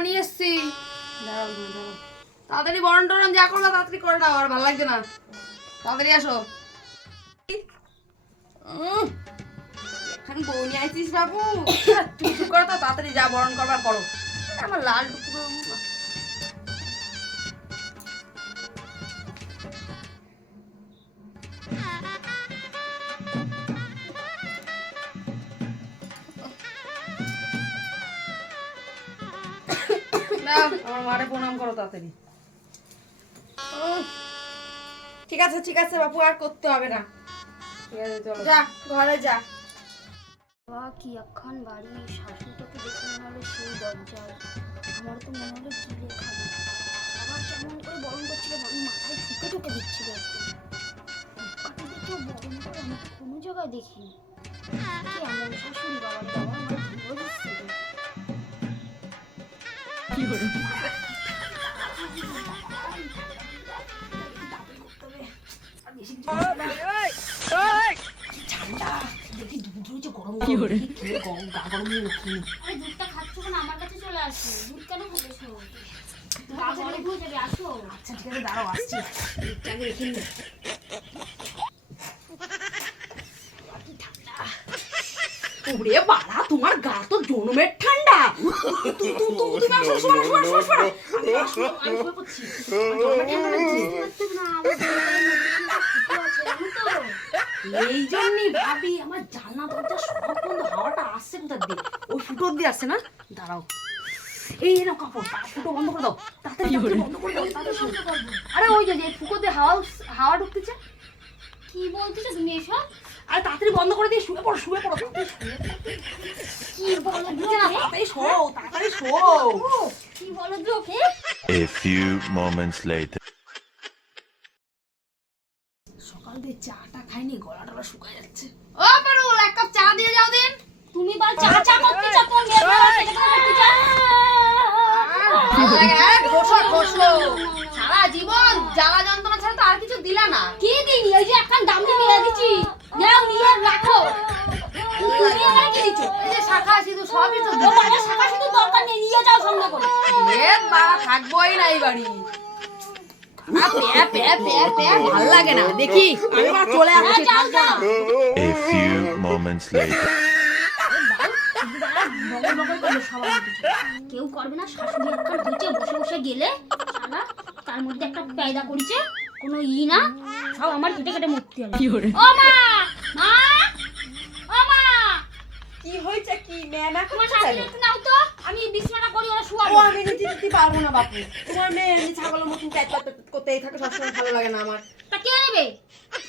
বানিয়ে এসছি। তাড়াতাড়ি বরণ টরণ যা করো তাড়াতাড়ি করে নাও, আর ভালো লাগছে না। তাড়াতাড়ি আসো। এখন বউ নিয়ে আইছিস বাবু, চুপ চুপ করো তো, তাড়াতাড়ি যা বরণ করবার করো। আমার লাল টুকরো আমার মারে প্রণাম করো তাড়াতাড়ি। ঠিক আছে ঠিক আছে বাপু, আর করতে হবে না। ঠিক আছে চলো, যা ঘরে যা। বাবা কি একখান বাড়ি, শাশুড়িটাকে দেখে মনে হলো সেই দরজায়। আমার তো মনে হলো গিলে খাবে। আবার কেমন করে বরণ করছিল, আমি মাথায় ঢুকে ঢুকে দিচ্ছিল একদম। কাটা দেখেও বরণ করে আমি তো কোনো জায়গায় দেখিনি। কি এমন শাশুড়ি বাবার বাবা, আমার ধুলো দিচ্ছে রে। কি করে কি করে আরে দুধটা খাচ্ছ কেন? আমার কাছে চলে আসো, দুধ কেন খাচ্ছো? গা গরম হয়ে যাবে, আসো। আচ্ছা ঠিক আছে দাঁড়াও আসছি, একটু রেখে নি। ওরে বাড়া, তোমার গা তো জনমের ঠান্ডা। তুমি আসো, আসো, আসো, আসো, আসো। আমি শুয়ে পড়ছি। জনমের ঠান্ডা লাগছে। না, আমার গলায় মধ্যে আছে, জানো তো? এই জন্যই ভাবি আমার জানলা দরজা সব বন্ধ, হাওয়াটা আসছে কোথা দিয়ে? ওই ফুটো দিয়ে আসছে না? দাঁড়াও, এই নাও কাপড়, ফুটো বন্ধ করে দাও তাড়াতাড়ি, বন্ধ করে দাও তাড়াতাড়ি। আরে ওই যে ফুটো দিয়ে হাওয়া ঢুকতেছে। কি বলতেছো তুমি এসব? আরে তাড়াতাড়ি বন্ধ করে দিয়ে শুয়ে পড়ো, শুয়ে পড়ো কি বলো তাড়াতাড়ি শো, তাড়াতাড়ি শো। কি বলো ওকে? A few moments later. সকাল দিয়ে চাটা খাইনি, গলা টলা শুকায় যাচ্ছে। ও পারুল, এক কাপ চা দিয়ে যাও দিন। তুমি বল চা চা করতে চাও, তোর মেয়ে করতে চাও। সারা জীবন জ্বালা যন্ত্রণা ছাড়া তো আর কিছু দিলা না। কি দিন? এই যে একখান দাম দিয়ে নিয়ে দিচ্ছি, নাও নিয়ে রাখো। তুমি আমার কি দিচ্ছ? এই যে শাখা সিঁদুর সবই তো ও মানে শাখা শুধু দরকার নেই, নিয়ে যাও সঙ্গে করে। এ বাবা, থাকবোই না এই বাড়ি। ভাল লাগে না, দেখি আমি আবার চলে আসছি। যাও যাও। A few moments later. কেউ করবে না, শাশুড়ি একখান হয়েছে, বসে বসে গেলে শালা তার মধ্যে একটা পেয়দা করেছে, কোনো না সব আমার কেটে কেটে মরতে হবে। ও মা, মা, ও মা, কি হয়েছে? কি মেয়ে না তোমার শাশুড়ি একটু নাও তো, আমি বিছানা করি, ওরা ও শুয়াবো। আমি নিতে দিতে পারবো না বাপু। তোমার মেয়ে এমনি ছাগলের মতন টাইট করতেই থাকে, সবসময় ভালো লাগে না আমার। তা কে নেবে?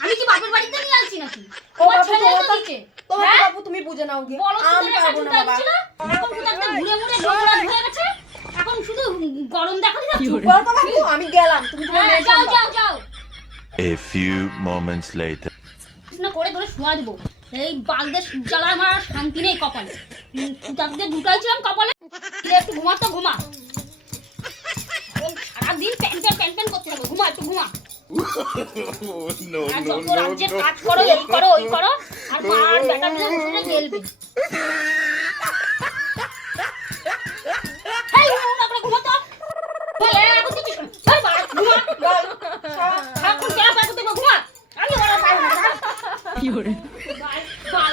আমি কি বাপের বাড়িতে নিয়ে আসছি নাকি? ও তোমার বাপু, ছেলে তোমার তো তো- দিচ্ছে। তোমার তো হ্যাঁ? বাপু তুমি বুঝে নাও গিয়ে। বড় আমি ছেলের পারবো কাছে না বাবা। ছিল, এখন কোথাতে ঘুরে ঘুরে ডোকরা ধুয়ে গেছে, এখন শুধু গরম দেখাতে যাচ্ছ। বলো তো বাপু, আমি গেলাম, তুমি তোমার হ্যাঁ, মেয়ে যাও সামলাও। যাও যাও, A few moments later. না করে ধরে শোয়া দেবো। এই বালদের জ্বালা আমার আর শান্তি নেই কপালে। কুটাকে ঢুকাইছিলাম কপালে, তুই একটু ঘুমা তো ঘুমা। সারাদিন প্যান প্যান প্যান করতে হবে, ঘুমা একটু ঘুমা। আর যত রাজ্যের কাজ করো, এই করো ওই করো, আর মা আর বেটা মিলে বসে গেলবে। এই ঘুমা, ঘুমা তো। ওই এখন দিচ্ছিস কেন? এই বাড়া, ঘুমা। সারাক্ষণ ক্যাপ রাখতে ঘুমা। আমি ওরা পারবো না। কি করে বাল